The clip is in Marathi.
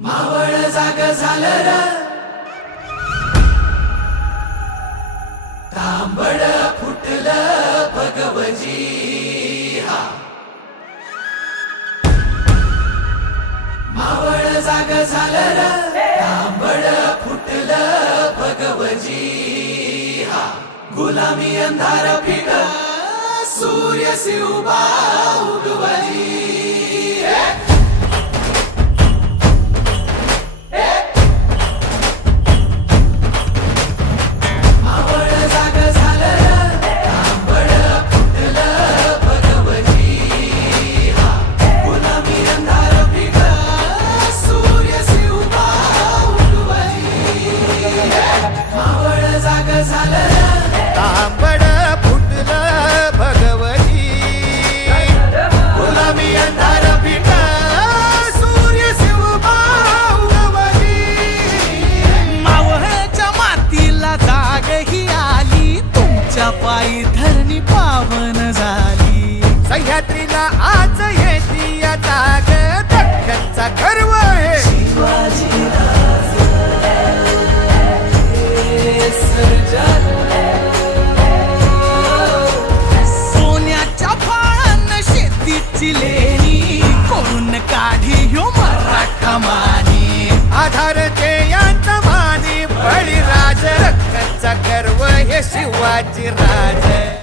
मावळ जाग झालं र. तांबड फुटलं भगवजी हा मावळ जाग झालं र. तांबड फुटलं भगवजी हा गुलामी अंधार फिट सूर्य शिवबा उगवजी मावळ जाग झालं. तांबड फुटलं भगवती. गुलाबी अंधार पिठ सूर्य शिवबावली मावळच्या मातीला जाग ही आली. तुमच्या पायी धरणी पावन झाली. सह्याद्रीला आज येते या जाग शेतीची लेणी कोण काढी ह्यो मराठा मानी? आधारचे यांचा मानी बळीराज रक्ताचा गर्व हे शिवाजी राज.